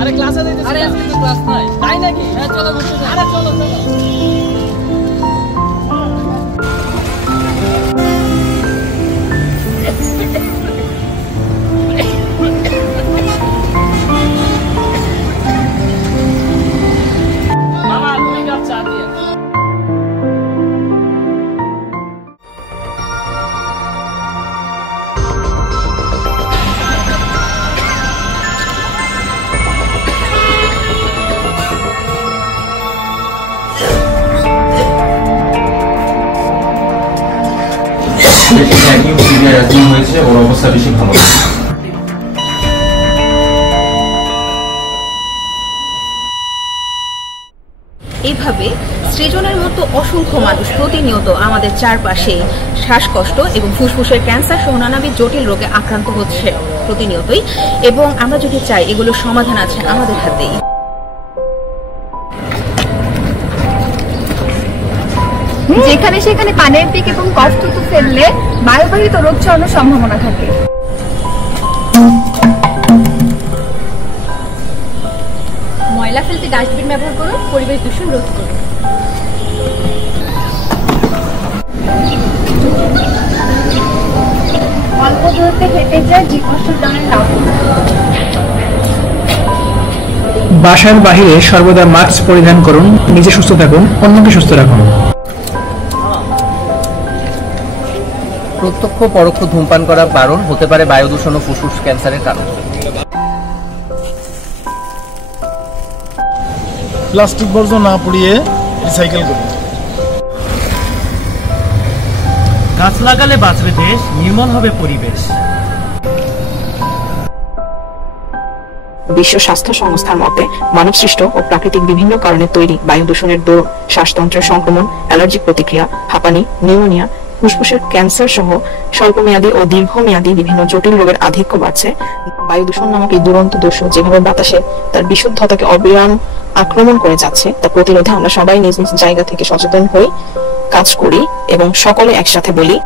আরে ক্লাসে যাইতেছি। আরে আজকে তো ক্লাস নাই। তাই নাকি? হ্যাঁ চলো ঘুরতে যাই। আরে চলো চলো। মামা তুমি কাপ চা দিয়ে। হয়েছে ওর অবস্থা বেশি ভালো। এইভাবে সৃজনের মতো অসংখ্য মানুষ প্রতিনিয়ত আমাদের চারপাশে শ্বাসকষ্ট এবং ফুসফুসের ক্যান্সার সহ নানাবিধ জটিল রোগে আক্রান্ত হচ্ছে প্রতিনিয়তই, এবং আমরা যদি চাই এগুলোর সমাধান আছে আমাদের হাতেই। যেখানে সেখানে পানের পিক এবং কফ থুতু ফেললে বায়ুবাহিত রোগ ছড়ানোর সম্ভাবনা থাকে। ময়লা ফেলতে ডাস্টবিন ব্যবহার করুন, পরিবেশ দূষণ রোধ করুন। অল্প দূরত্বে হেঁটে যায় জীবাশ্ম দানের লাভ। বাসার বাহিরে সর্বদা মাস্ক পরিধান করুন। নিজে সুস্থ থাকুন, অন্যকে সুস্থ রাখুন। প্রত্যক্ষ পরোক্ষ ধূমপান করা বারণ, হতে পারে বায়ু দূষণ ও ফুসফুস ক্যান্সারের কারণ। প্লাস্টিক বর্জ্য না পুড়িয়ে রিসাইকেল করুন। গাছ লাগালে বাঁচবে দেশ, নির্মল হবে পরিবেশ। বিশ্ব স্বাস্থ্য সংস্থার মতে মানবসৃষ্ট ও প্রাকৃতিক বিভিন্ন কারণে তৈরি বায়ু দূষণের দৌড় শ্বাসতন্ত্রের সংক্রমণ, অ্যালার্জিক প্রতিক্রিয়া, হাঁপানি, নিউমোনিয়া, ফুসফুসের ক্যান্সার সহ স্বল্পমেয়াদী ও দীর্ঘমেয়াদী বিভিন্ন জটিল রোগের আধিক্য বাড়ছে। বায়ু দূষণ নামক এই দুরন্ত দস্যু যেভাবে বাতাসে তার বিশুদ্ধতাকে অবিরাম আক্রমণ করে যাচ্ছে, তা প্রতিরোধে আমরা সবাই নিজ নিজ জায়গা থেকে সচেতন হই, কাজ করি এবং সকলে একসাথে বলি